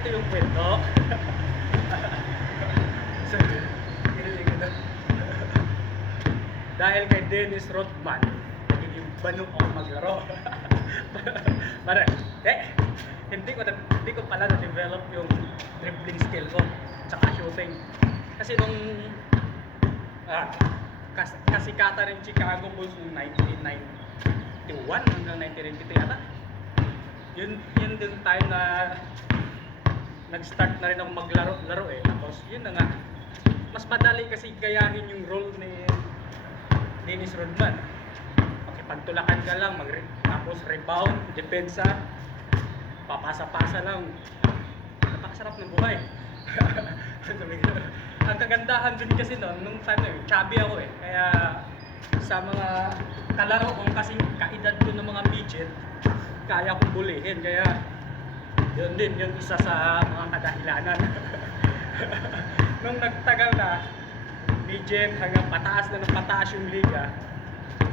ito yung kwento. So, dahil kay Dennis Rodman, nagiging bano ako maglaro. Para, hindi ko pala na-develop yung dribbling skill ko, tsaka shooting. Kasi nung kasikatan ng Chicago Bulls noong 1991 hanggang 1993 ata. Yun din time na nag-start na rin ako maglaro eh. Tapos yun na nga, mas madali kasi gayahin yung role ni Dennis Rodman. Pakipagtulakan ka lang, tapos rebound, depensa, papasa-pasa lang. Napakasarap ng buhay. Ang kagandahan din kasi nung time na yun, chubby ako eh. Kaya sa mga kalaro kong kasing kaedad ko ng mga midget, kaya kong bulihin. Kaya yun din yung isa sa mga kadahilanan. Nung nagtagal na, midget hanggang pataas na ng pataas yung liga,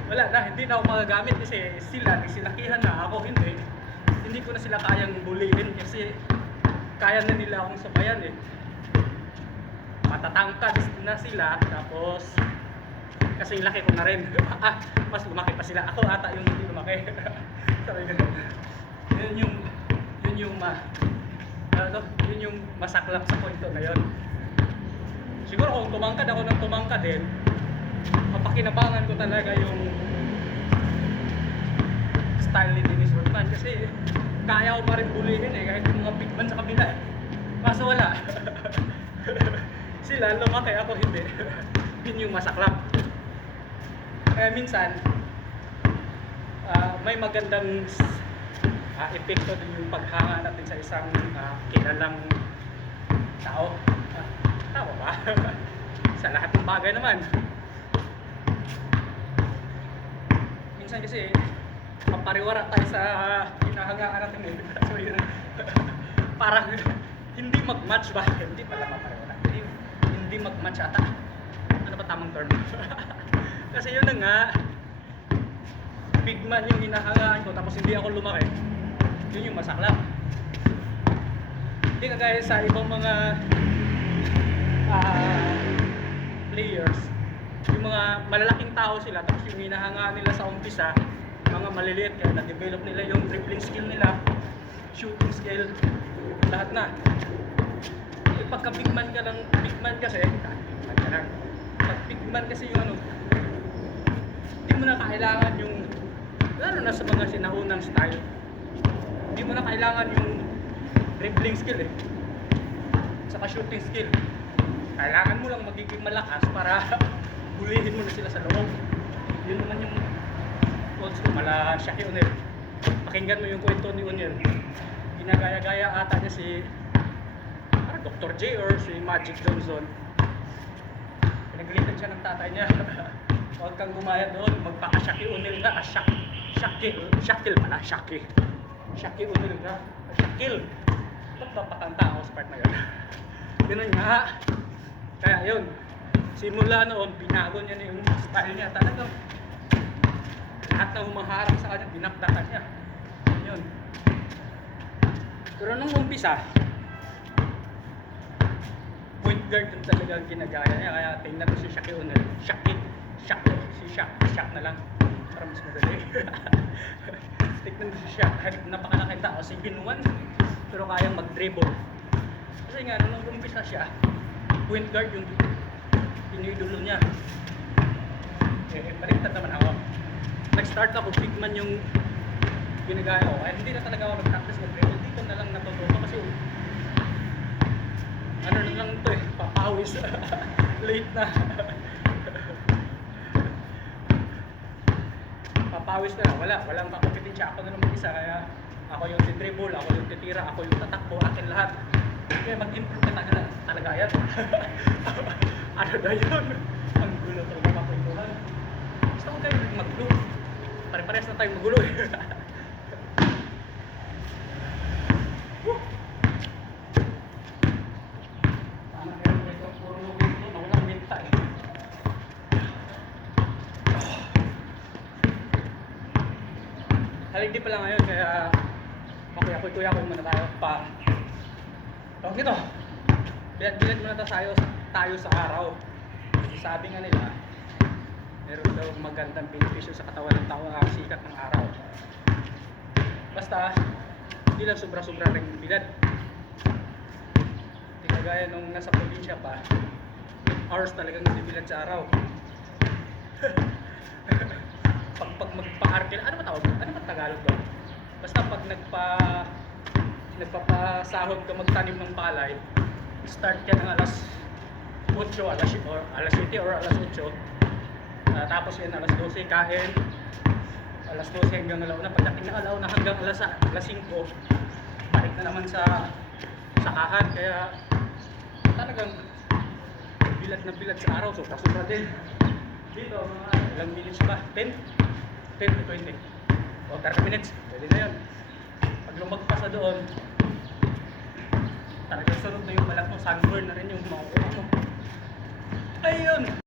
wala na, hindi na ako magagamit kasi sila, silakihan na ako, hindi ko na sila kayang bulihin kasi kaya na nila akong sabayan eh. Matatangkad na sila, tapos kasi laki ko na rin. Mas lumaki pa sila, ako ata yung hindi lumaki. Yun yung masaklap sa kwento na yun. Siguro kung tumangkad ako ng tumangkad din, mapakinabangan ko talaga yung style ni Dennis Rodman kasi kaya ko pa rin bulihin eh, kahit yung mga big man sa kabila eh. Kaso wala. Sila lumaki, ako hindi. Yun yung masaklap. Kaya minsan may magandang epekto din yung paghanga natin sa isang kilalang tao. Tama ba? Sa lahat ng bagay naman. Minsan kasi mapariwara tayo sa hinahangaan natin eh. So yun, parang hindi mag-match ba? Hindi pala mapariwara. Hindi mag-match ata. Ano ba tamang term? Kasi yun na nga, big man yung hinahangaan ko tapos hindi ako lumaki. Yun yung masaklap. Hindi kagaya sa ibang mga players, yung mga malalaking tao sila tapos yung hinahangaan nila sa umpisa, mga maliliit, kaya na-develop nila yung dribbling skill nila, shooting skill, lahat na. Pagka big man ka lang, pag big man kasi yung hindi mo na kailangan yung, lalo na sa mga sinaunang style, hindi mo na kailangan yung dribbling skill eh, saka shooting skill. Kailangan mo lang magiging malakas para bulihin mo na sila sa loob. Yun naman yung old school, mala Shaquille O'Neal. Pakinggan mo yung kwento ni O'Neal. Ginagaya-gaya ata niya si Dr. J or si Magic Johnson. Pinagalitan siya ng tatay niya. Huwag kang gumaya doon, magpaka-Shaquille O'Neal ka. Shaquille pala, Shaquille O'Neal ka. Shaquille. Ba't ba patanda ako sa part na yun? Ganun nga. Kaya yun, simula noon, binago niya na yung style niya. Talagang lahat na humaharap sa kanya, binakdakan niya. Yun. Pero nung umpisa, point guard yung talagang ginagaya niya. Kaya tingnan ko si Shaquille O'Neal. Shaq na lang. Para mas madali. Tingnan ko si Shaq. Napakalaki tao. 7'1", pero kayang mag-dribble. Kasi nga, nung umpisa siya, point guard yung iniidolo niya. Baliktad naman ako. Nag-start ako, big man yung ginagaya ko. Kaya hindi na talaga ako nag-practice mag-dribble. Dito na lang natututo kasi ano na lang ito eh, papawis. Late na. Papawis na. Walang kakompetensya. Ako na lang mag-isa. Kaya ako yung dribble, ako yung titira, ako yung tatakbo, akin lahat. Kaya mag-improve ka talaga yan. Ano na yun? Ang gulo talaga makwentuhan. Gusto ko kayo mag-gulo. Pare-pares na tayo magulo eh. Tama kayo ito, puro ito, nawalang minta eh. Halig di pala ngayon, kaya makuya-kuya-kuya muna tayo pa Tawag nito, bilad-bilad muna tayo sa araw. Kasi sabi nga nila, meron daw magandang benepisyo sa katawan ng tao ang sikat ng araw. Basta, hindi lang sobra-sobra rin bilad. Hindi kagaya nung nasa probinsya pa, 8 hours talagang bilad sa araw. pag magpa-arkel, ano ba tawag? Ano ba Tagalog doon? Basta pag nagpapasahod ka magtanim ng palay, start ka ng alas 8, alas 7 or alas 8. Tapos yan alas 12 kain, alas 12 hanggang alauna. Pagdating ng alauna hanggang alas 5, balik na naman sa sakahan. Kaya talagang bilad na bilad sa araw, sobra-sobra din. Dito, mga ilang minutes ba? 10 to 20 o 30 minutes, pwede na yun. Pag lumagpas na doon, talagang sunod na yung balat mo, sunburn na rin yung mga ulo mo. Ayun!